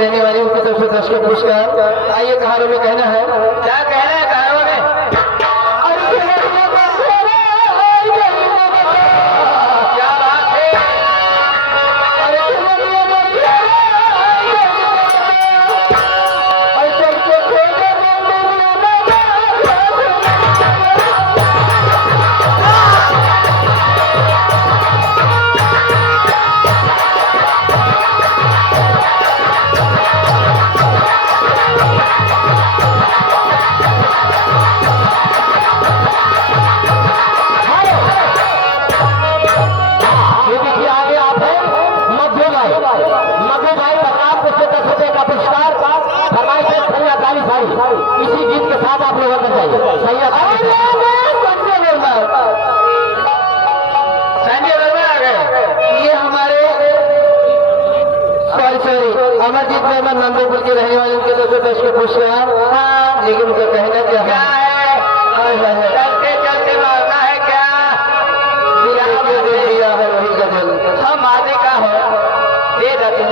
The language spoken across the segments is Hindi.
रहने वाली उनकी तरफ से 10 के पुरस्कार। आइए कहारों में कहना है, क्या कहना है कहारों में? क्या बात है। इसी गीत के साथ आप लोग अंदर जाइए। संजय वर्मा आ गए। ये हमारे सॉरी अमरजीत मेहमान नंदोपुर के रहने वाले उनके तरफ से 10 के पुरस्कार। लेकिन उनका कहना क्या है? चलते चलते मारना है क्या? दिया है वही गजल हम आदि का है दे देते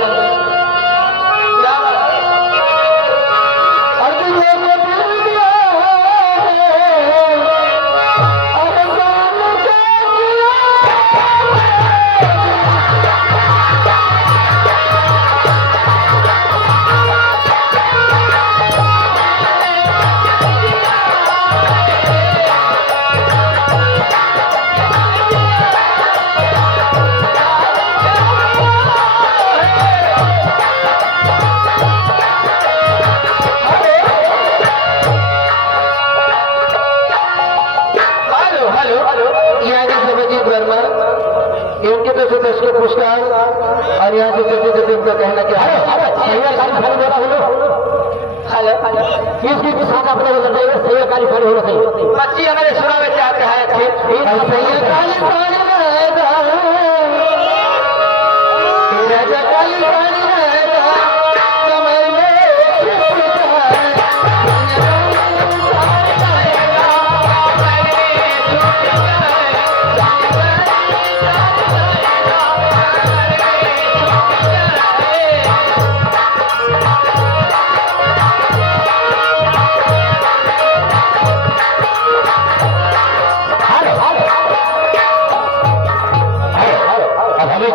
इनके तरफ से 10 के पुरस्कार। और यहाँ से चलते चलते उनका कहना क्या है? किसकी के साथ अपने को बताइए। सैया काली फल हो रही बच्ची हमारे सुना में चाहते हैं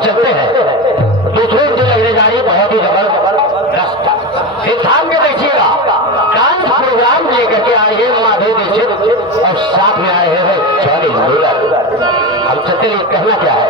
चलते हैं दूसरे जो लगने जा रही है बहुत ही जबरदस्त। हिसाब में देखिएगा डांस प्रोग्राम लेकर के आए हैं माधव दीक्षित और साथ में आए हैं चौधरी मुरलीधर। हम चलते हैं, कहना क्या है?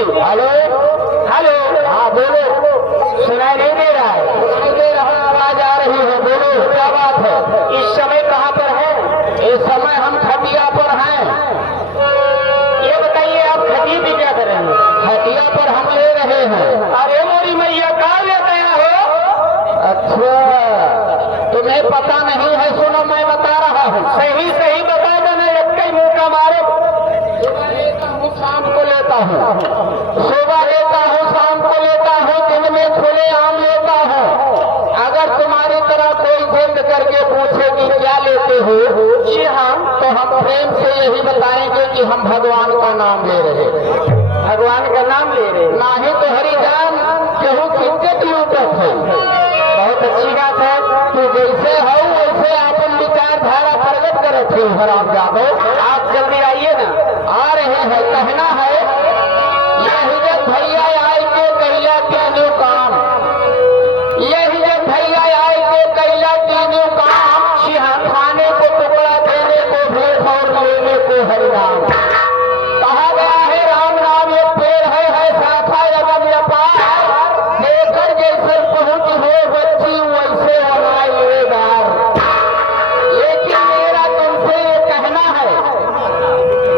हेलो हेलो, हाँ बोलो, सुनाई नहीं दे रहा है? सुनाई दे रहा, आवाज आ रही है, बोलो क्या बात है? इस समय कहाँ पर है? इस समय हम खटिया पर हैं। ये बताइए आप खटिया भी क्या कर रहे हैं? खटिया पर हम ले रहे हैं। अरे मोरी मैया कहाँ लेते हैं हो? अच्छा, तुम्हें पता नहीं है? सुनो मैं बता रहा हूँ। सही सही बता देना, एक कई मुंह का मारे। शाम को लेता हूँ, सुबह लेता हूँ, शाम को लेता हूँ, दिन में खुले आम लेता हूँ। अगर तुम्हारी तरह कोई जिद करके पूछे कि क्या लेते हो, जी हाँ, तो हम प्रेम से यही बताएंगे कि हम भगवान का नाम ले रहे हैं। भगवान का नाम ले रहे, ना ही तो हरिजान केहू कितने की उठत है। बहुत अच्छी बात है, तू जैसे हो वैसे अपन विचारधारा प्रकट करे थे। हराम जादो, आप जल्दी आइए ना। आ रहे हैं, कहना है यही जब भैया आए के कैला तीनों काम, यही जब भैया आए के कैला तीनों काम, खाने को टुकड़ा देने को भेद और लेने को हरिनाम। कहा गया है राम नाम एक पेड़ है शाखा अगम अपार, देकर जैसे पहुंच हो बच्ची वैसे हमारेदार। लेकिन मेरा तुमसे ये कहना है,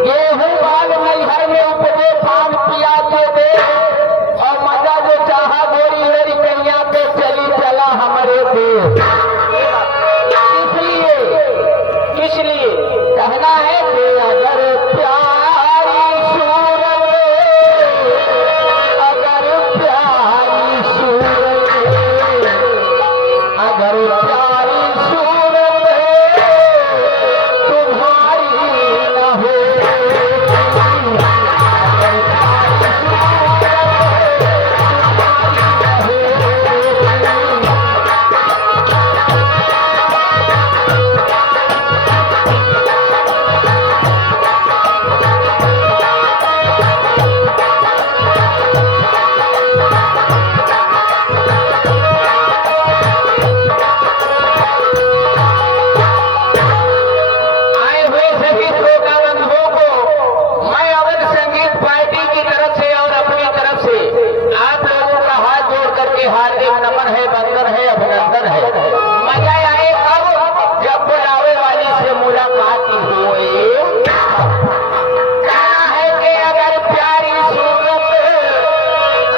गेहूं बाल नैहर में उपजे पान पिया के दे, और मजा जो चाहा गोरी मेरी कन्या पे चली चला हमारे देश। किस लिए कहना है कि अगर प्यारी सूरत, अगर प्यारी सूरत, अगर प्यारी सूरत तुम्हारी न हो, आए हुए सभी श्रोता बंधुओं को मैं अवध संगीत पार्टी की तरफ से और अपनी तरफ से आप लोगों का हाथ जोड़ करके हार्दिक नमन है, वंदन है, अभिनंदन है। मजा आए कब? जब बुलावे वाली से मुलाकात हुए। कहना है कि अगर प्यारी सूरत,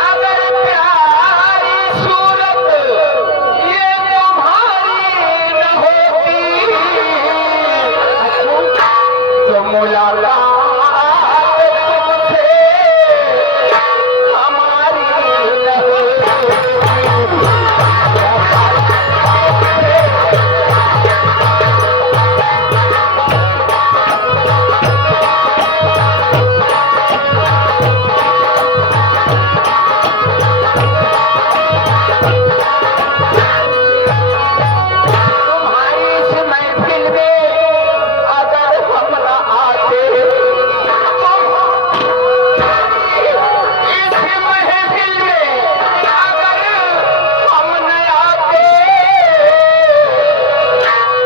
अगर प्यारी सूरत ये तुम्हारी न होती, तो मुलाकात तुमसे हमारी न होती। तुम्हारी इस महफिल में अगर हम न आते, इस महफिल में अगर हम न आते,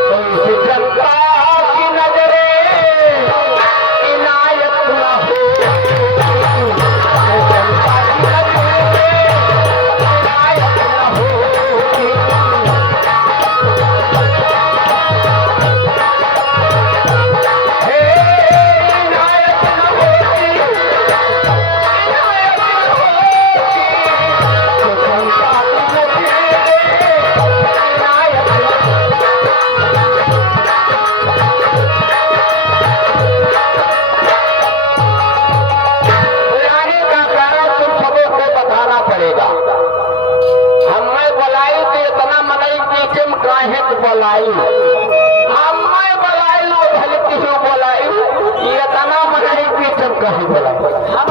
तो इस जनता की नजरे इनायत न हो, जनता की नजरे इनायत न हो। बुलाने का कारण तुम सबों को बताना पड़ेगा। हमें बुलाई तो इतना मनई पीछे में काहे को बुलाई, हमें बुलाई वो झलकी जो बुलाई, ये इतना मनई पीछे में कहीं बुलाई, हम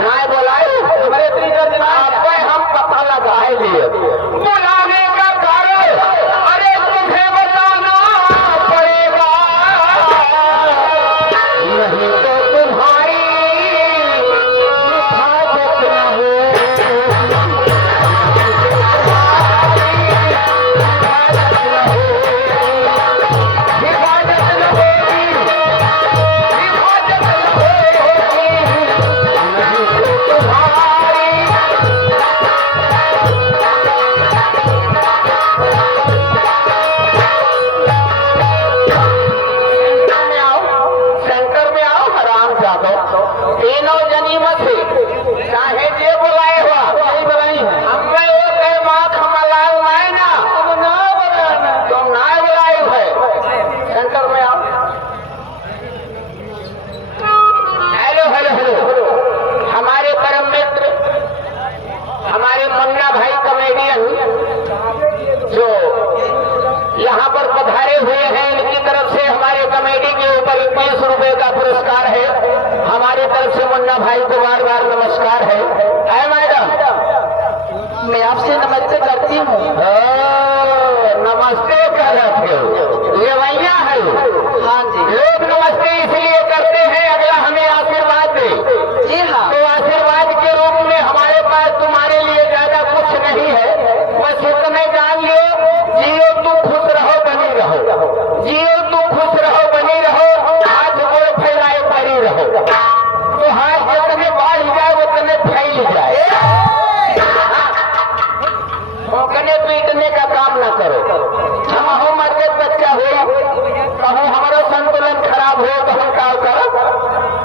ना बुलाई हमारे हम पता लगाए लिए। बुलाने का कारण अरे तुम्हें बताना पड़ेगा, नहीं तो तुम्हारी हिफाजत न हो, हिफाजत न होगी, हिफाजत न होगी। तीनों जनी मत चाहे जे बुलाए हुआ यही बुलाई है। हमें वो कहे माँ खमलाल मैं ना अब ना बुलाना। तुम ना बुलाए है सेंटर में आओ। हेलो हेलो हेलो हमारे परम मित्र हमारे मुन्ना भाई कॉमेडियन जो यहाँ पर पधारे हुए हैं इनकी तरफ से हमारे कमेटी के ऊपर 21 रुपए का पुरस्कार है। हमारी तरफ से मुन्ना भाई को बार बार नमस्कार है। मैडम मैं आपसे नमस्ते करती हूँ। नमस्ते कर रहे हो ये भैया है। हाँ जी। लोग नमस्ते इसलिए करते हैं अगला हमें आशीर्वाद दे। जी हाँ। तो आशीर्वाद के रूप में हमारे पास तुम्हारे लिए ज्यादा कुछ नहीं है। बस इतने जान लो जियो तू खुश रहो बनी रहो। जियो तू खुश रहो बनी रहो। हाथ गोड़ फैलाए पड़ी रहो। तो हाथ जितने बढ़ जाए उतने फैल जाए। भौंकने पीटने का काम ना करो। हम हो मर्द बच्चा हो कहूँ हमारा संतुलन खराब हो तो हम क्या करो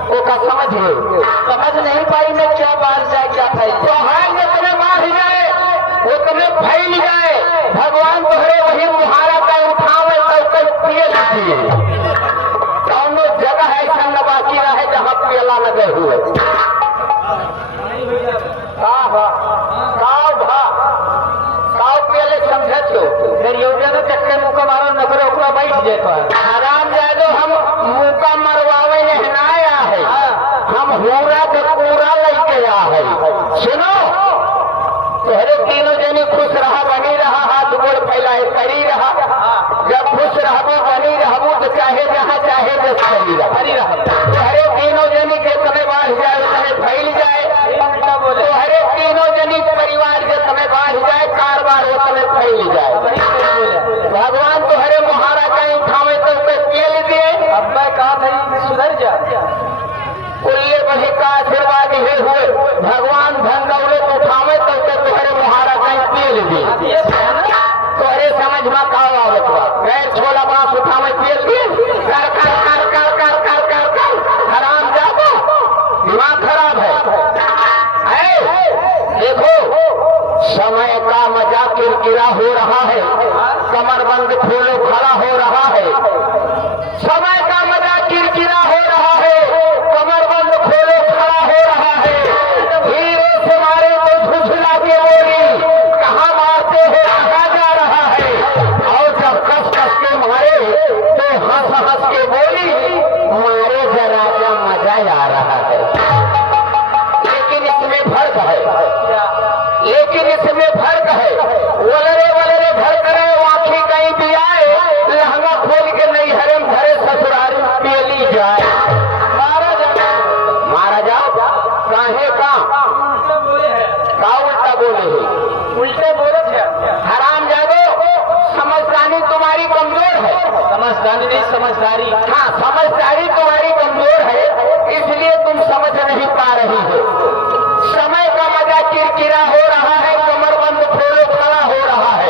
वो का समझ लो। समझ नहीं पाई मैं क्या बात जाए क्या फैल तो हाथ जितने बढ़ जाए उतने फैल जाए। भगवान तोहरे वही मुहारा का उठावे तो पिए दीजिए। कौनो जगह ऐसा न बाकी रहे जहाँ पियला न गए हुए। पियले समझे छो फिर योजना तो चक्के मुँह का मारो न करो ओकरा बैठ जाए तो हराम जादो हम मुका मरवावे नहीं आया है। हम होरा के पूरा लेके आ है। सुनो तोहरे तीनों जनी खुश रहा बनी रहा हाथ गोड़ फैलाए करी रहा। जब खुश रहबो बनी रहबो तो चाहे जहाँ चाहे जस करी रहा। तोहरे तीनों जनी के समय बढ़ जाए उतने फैल जाए। तोहरे तीनों जनी परिवार के समय बढ़ जाए कारबार उतने फैल जाए। भगवान तोहरे मुहारा कहीं उठावे तो केल दिए। अब मैं कहा नहीं सुधर जा। उल्ले बही का आशीर्वाद ये हुए भगवान धन दौलत उठावे तो तोहरे मुहारा कहीं केल दिए। तोहरे समझ में का आवत बा गैर छोला बांस उठावे केल दिए। कर कर कर कर कर कर कर कर हराम जाबो दिमाग खराब है। देखो समय का मजा किरकिरा हो रहा है। कमरबंद फूलों खड़ा हो रहा है। समय का मजा किरकिरा हो रहा है। कमरबंद फूलों खड़ा हो रहा है। धीरे से मारे तो झुझला के बोली कहाँ मारते हो कहाँ जा रहा है। और जब कस कस के मारे तो हंस हंस के बोली मारे जरा जा मजा आ रहा है। लेकिन इसमें फर्क है। लेकिन इसमें फर्क है। वलरे वलरे घर करे आँखी कहीं भी आए लहंगा खोल के नहीं हरम घरे ससुरारी पेली जाए। मारा जा काहे का उल्टा बोले है। उल्टे बोले थे। हराम जादो समझदारी तुम्हारी कमजोर है। समझदारी नहीं समझदारी। हाँ समझदारी तुम्हारी कमजोर है इसलिए तुम समझ नहीं पा रही हो। समय का मजा किरकिरा हो रहा है। कमरबंद फूलों खड़ा हो रहा है।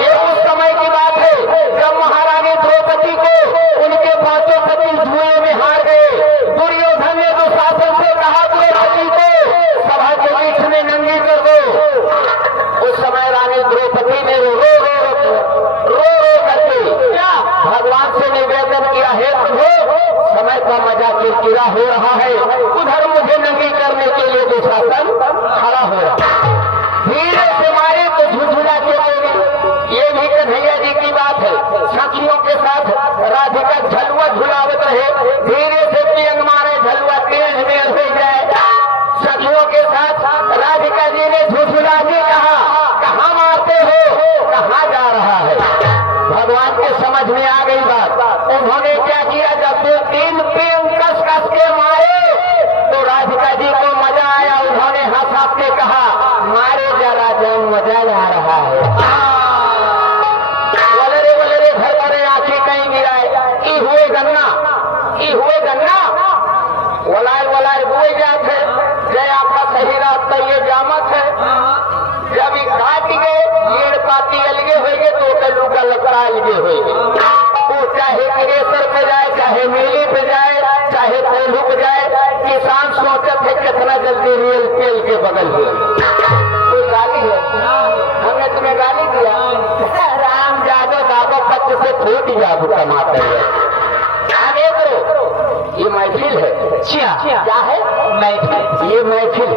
ये उस समय की बात है जब महारानी द्रौपदी को उनके पांचों पति जुए में हार गए। दुर्योधन ने दुशासन से कहा द्रौपदी को सभा के बीच में नंगी कर दो। उस समय रानी द्रौपदी ने रो करके भगवान से निवेदन किया है प्रभु समय का मजा किरकिरा हो रहा है। उधर मुझे नंगी करने के लिए दुशासन खड़ा हो रहा। धीरे से मारे तो झुझुला के बोली। ये भी कन्हैया जी की बात है। सखियों के साथ राधिका झलुआ झुलावत रहे। धीरे से पियंग मारे झलुआ तेज में हो जाए। सखियों के साथ राधिका जी ने झुझुला के कहा कहाँ मारते हो कहाँ जा रहा है। भगवान के समझ में आ गई बात। उन्होंने क्या किया जब दो तीन पियंग कस कस के मारे तो राधिका जी को मजा आया। उन्होंने हंस हंस के कहा मारे जरा जब मजा आ रहा है। वलरे वलरे घर करे आंखें कहीं गिराए। ई हुए गन्ना वलाल वलाल बुए जात है। जय आपका सही रास्ता ये जामत है। जब काट गए येड़ पाती अलगे होंगे तो लुका लकड़ा अलगे होंगे। वो चाहे क्रेशर पे जाए, चाहे मेले पे जाए, चाहे कोल्हू पे जाए, किसान सोचत है कितना जल्दी रेल तेल के बगल हुए। कोई गाली है? हमने तुम्हें गाली दिया? राम जादो बाबा पक्ष से फूट जादू कमाते हैं। आगे करो, ये महफिल है। क्या है? महफिल। ये महफिल,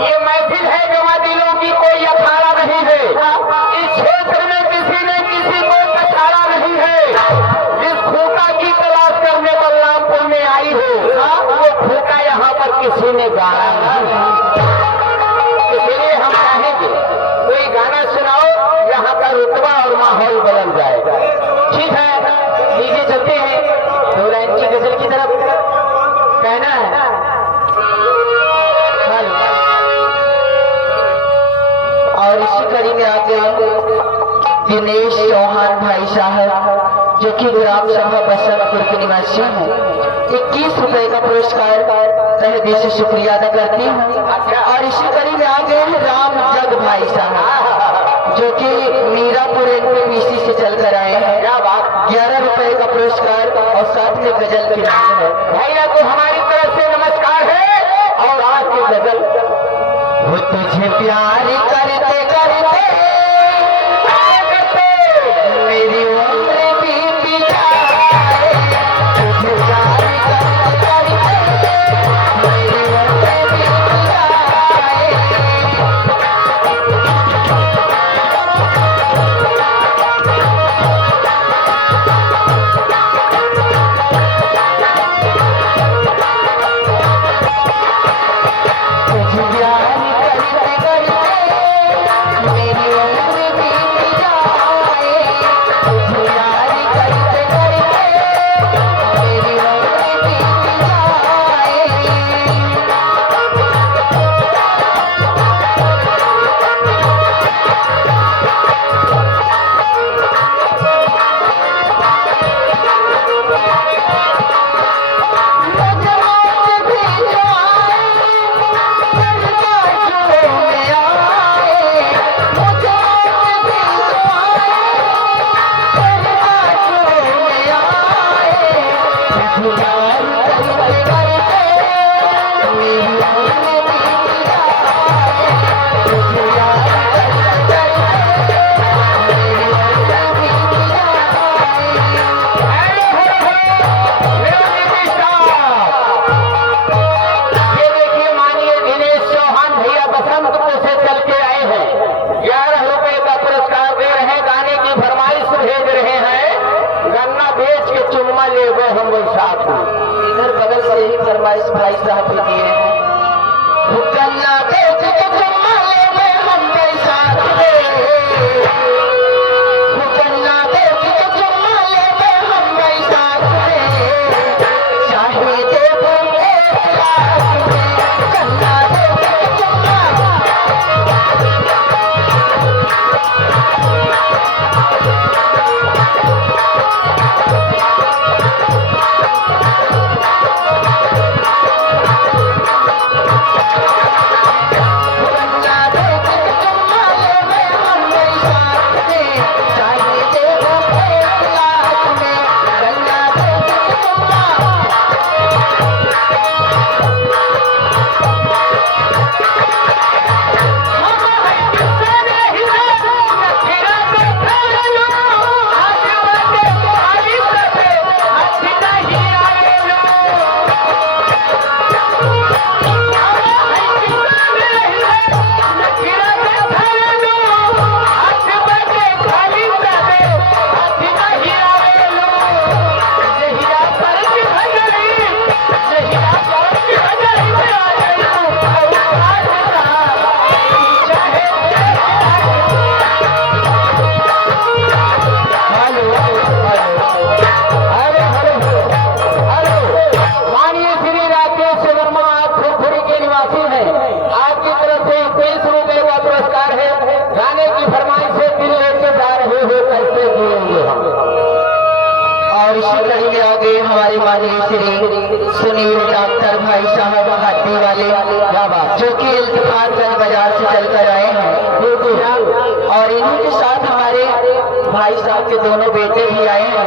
ये महफिल है जहाँ दिलों की कोई अखाड़ा नहीं है। इस क्षेत्र में किसी ने किसी को पछाड़ा नहीं है। जिस खूंटा की तलाश करने बलरामपुर में आई हो, वो खूंटा यहाँ पर किसी ने गाड़ा नहीं। इसलिए हम चाहेंगे कोई गाना सुनाओ, यहाँ का रुतबा और माहौल बदल जाएगा। ठीक है, नीचे चलते हैं, दो लाइन की गजल की तरफ कहना है। और इसी कड़ी में आगे दिनेश चौहान भाई साहब जो कि ग्राम सभा बसंतपुर के निवासी हैं, 21 रुपए का पुरस्कार तहे दिल से शुक्रिया अदा करती हूँ। और इसी कड़ी में आगे हैं राम जग भाई साहब जो कि मीरापुर NPPC से चल कर आए हैं। 11 रुपए का पुरस्कार और साथ में गजल की नाम है। भैया को हमारी तरफ से नमस्कार है। और आज की गजल, वो तुझे प्यार करते करते मेरी उम्र बीत जाए, तुझे प्यार करते करते मेरी उम्र बीत जाए। तुझे प्यार इधर बगल से ही फरमाइश भाई साहब भी दिए हैं। गन्ना बेच के चुम्मा ले गए हम पैसा दे, गन्ना बेच के चुम्मा ले गए हम पैसा दे, चाहे दे बोले गन्ना बेच के चुम्मा। हमारे माननीय श्री सुनील डॉक्टर भाई साहब हाथी वाले जो कि इल्तिफातगंज बाजार से चलकर आए हैं, और इन्हीं के साथ हमारे भाई साहब के दोनों बेटे भी आए हैं,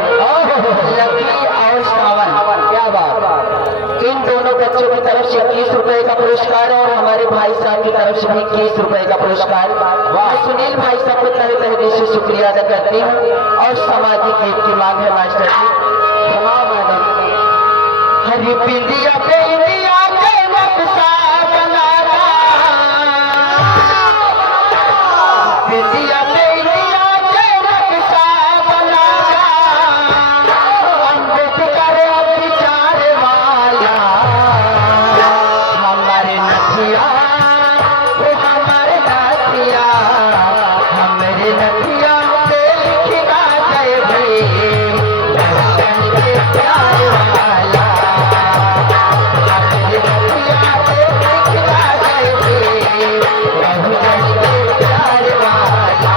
लकी और श्रावण। क्या बात। इन दोनों बच्चों की तरफ से 21 रुपए का पुरस्कार और हमारे भाई साहब की तरफ से भी 21 रुपए का पुरस्कार। मैं सुनील भाई साहब को तहे तहे दिल से शुक्रिया अदा करती हूँ। और सामाजिक गीत की मांग है मास्टर जी। हाँ मैडम। हरी पिंडिया पे इंडिया के नक्शा बनाना, पिंडिया पे इंडिया के नक्शा बनाना, अम्बेडकर विचार वाला हमारे नथिया, वो हमारे नथिया, हमारे नथिया पे लिखा जय भीम, बहुजन के प्यार वाला, हमारे नथिया पे लिखा जय भीम, बहुजन के प्यार वाला।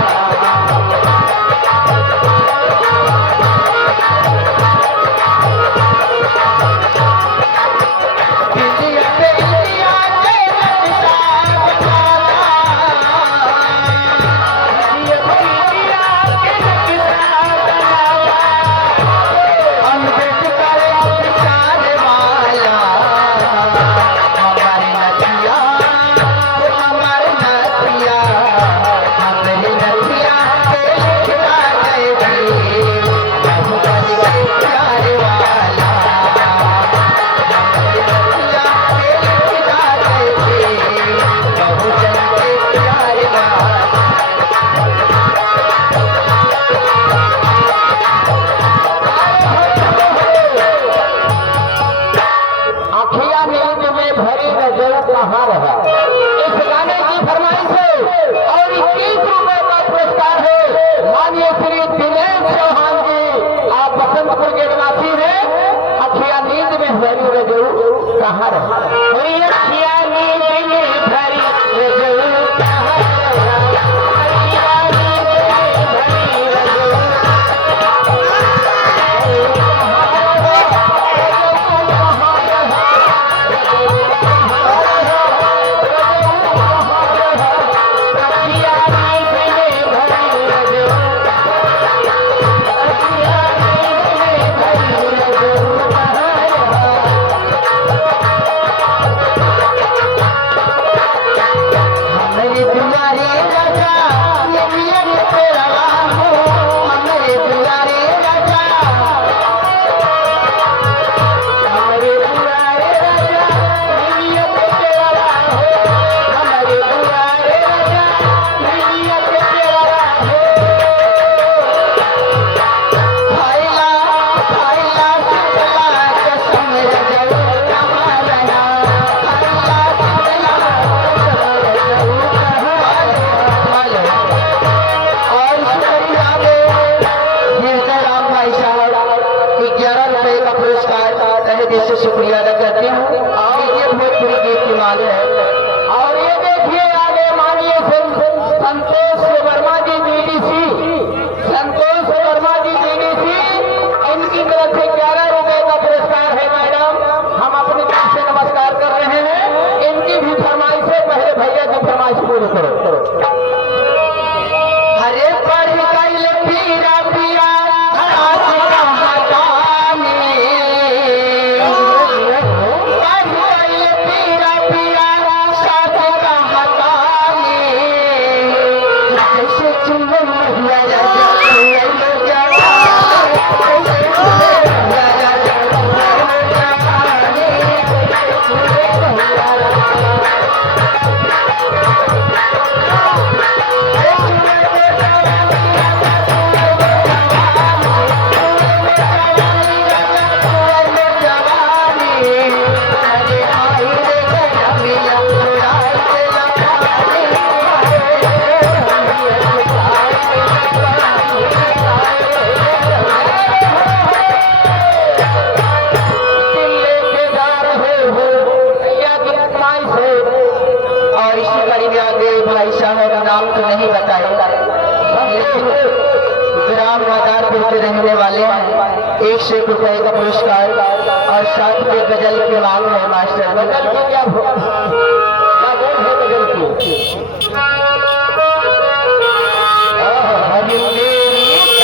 इंडिया पे इंडिया के नक्शा बनाना, इंडिया पे इंडिया के नक्शा बनाना, अम्बेडकर विचार वाला हमारे नथिया, वो हमारे नथिया, हमारे नथिया पे लिखा जय भीम, बहुजन के प्यार वाला, हमारे नथिया पे लिखा जय भीम, बहुजन के प्यार वाला। अखिया नींद में भरी नजर कहाँ रहा। इस गाने की फरमाइश है और 21 रुपए का पुरस्कार है माननीय श्री दिनेश चौहान जी। आप बसंतपुर के निवासी हैं। अखिया नींद में भरी नजर कहाँ रहा। अखिया नींद में भरी नजर कहाँ रहा। अखिया नींद में भरी नजर हमारे दुआरे राजा नियत तेरा हो, हमारे दुआरे राजा, हमारे दुआरे राजा नियत तेरा हो, हमारे दुआरे राजा नियत तेरा हो। खाइला खाइला सुतला कसम रजऊ कहाँ रहा, खाइला सुतला कसम रजऊ और शुक्रिया राम भाई साहब 11 रुपए का पुरस्कार तहे दिल से शुक्रिया अदा करती हूँ। ये भोजपुरी गीत की मांग है। और ये देखिए आगे माननीय संतोष वर्मा जी बीडीसी, संतोष वर्मा जी बीडीसी, इनकी तरफ से 11 रुपए का पुरस्कार है मैडम। हम अपनी तरफ से नमस्कार कर रहे हैं। इनकी भी फरमाइश है, पहले भैया की फरमाइश पूरी करो। हरे पढ़ गइल पीरा पिया हाथ कहतानी, पढ़ गइल पीरा पिया साथ कहतानी, जैसे चुंबन हुआ राजा हुआ जवानी, जैसे चुंबन हुआ राजा हुआ जवानी, और इसी कड़ी में आगे भाई साहब नाम तो नहीं बताए, लेकिन ग्राम मादारपुर के रहने वाले हैं। 101 रुपए का पुरस्कार और साथ में गजल की मांग है मास्टर। गजल की क्या बोल है गजल की? हरी मेरी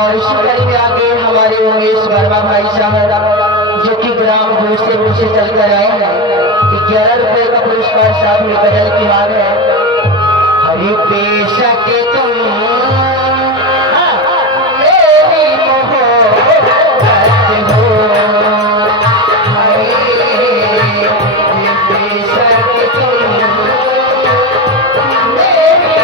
और इसी कड़ी में आगे हमारे उमेश वर्मा भाई साहब जो कि ग्राम भूसेपुर से चलकर आए हैं, 11 रुपए का पुरस्कार साथ में गजल की मांग है। हरि बेशक तुम मेरी मोहब्बत हो, हरि बेशक तुम मेरी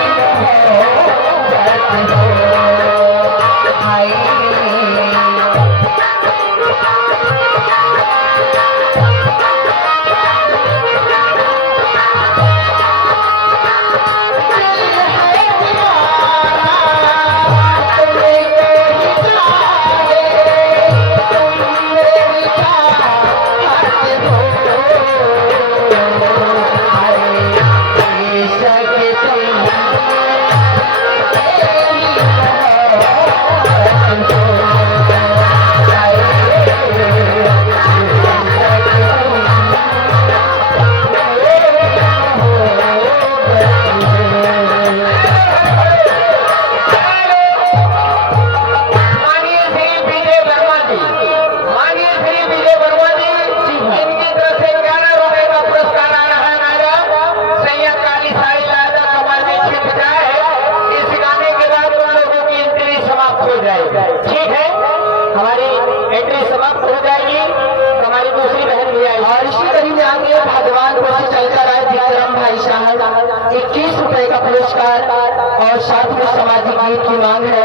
मोहब्बत हो, ठीक है, हमारी एंट्री समाप्त हो जाएगी, हमारी दूसरी बहन भी आएगी। और इसी कड़ी में आगे भगवानपुर से चलकर आए विक्रम भाई साहब, 21 रुपए का पुरस्कार और साथ में सामाजिक गीत की मांग है।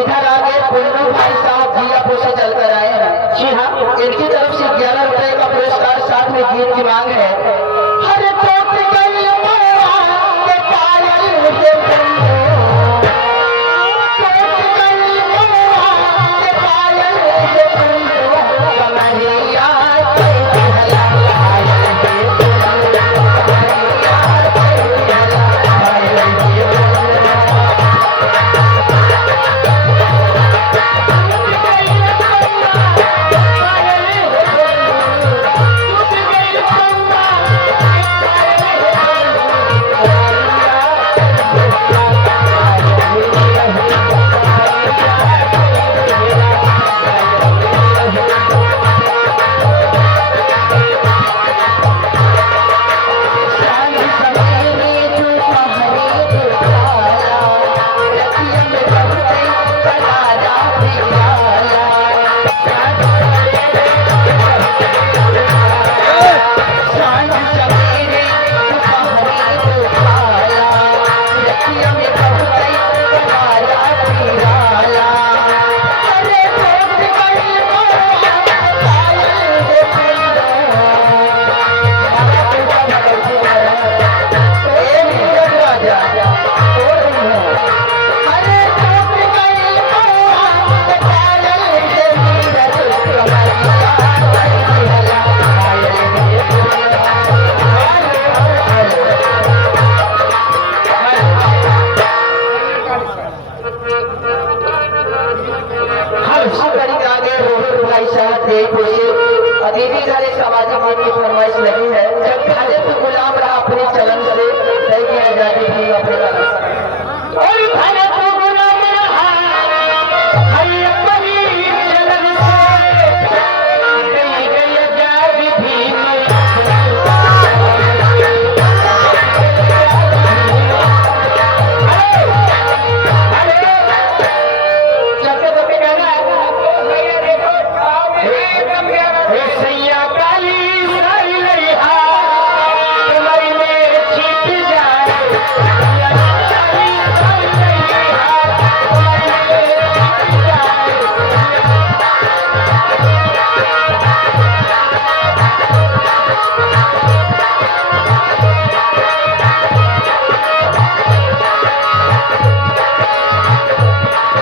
इधर आगे पुन्नू भाई साहब जीरापुर से चलकर आए हैं। जी हाँ, इनकी तरफ से 11 रुपए का पुरस्कार साथ में गीत की मांग है। हर तोत गई मोरा के पायल से बंधो, तोत गई मोरा के पायल से बंधो, कमरिया के भला पायल दे कमरिया के भला पायल दे। अभी भी घर सामाजिक नीति की फरमाइश लगी है। जब खाने तो गुलाम रहा अपने चलन से, तय की आजादी थी अपने चलन से। और खाने तो गुलाम रहा हरि अपनी चलन से, गई गई आजादी थी सैया काली सारी लइहा तुम्हारी में छिप जाए, काली सारी लइहा तुम्हारी में छिप जाए।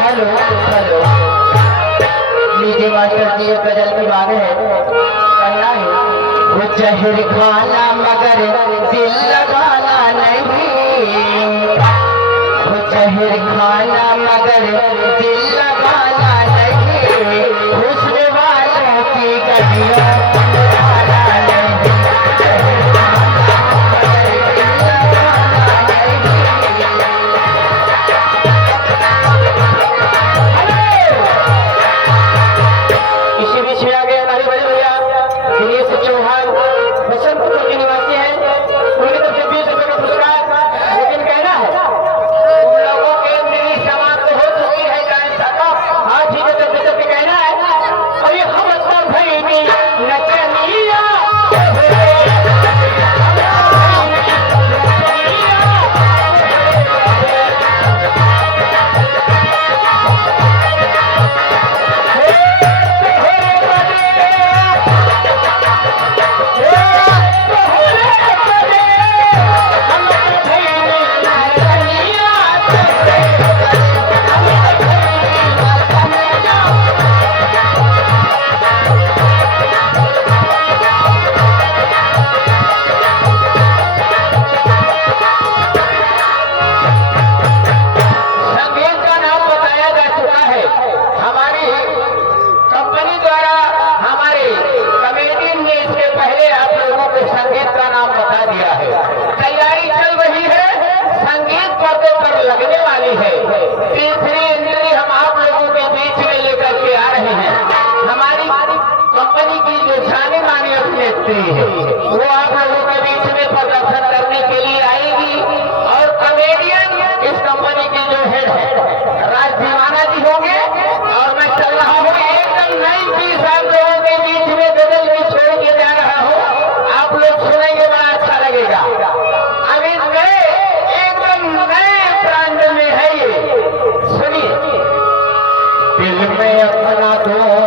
हेलो हेलो, लीजिए मास्टर जी, एक गजल की मांग है। करना है वो जहर खाना मगर दिल लगाना नहीं, वो जहर खाना मगर दिल लगाना नहीं, हुस्न वालों की गलियों लगाना नहीं, जहर खाना मगर दिल लगाना नहीं। अभिनेत्री है, वो आप लोगों के बीच में प्रदर्शन करने के लिए आएगी। और कॉमेडियन इस कंपनी के जो हेड है राज दीवाना जी होंगे। और मैं चल रहा हूँ एकदम नई चीज आप लोगों के बीच में बदल के छोड़ के जा रहा हूँ। आप लोग सुनेंगे, बड़ा अच्छा लगेगा। अभी नए एकदम नए ब्रांड में है ये, सुनिए। दिल में अपना दो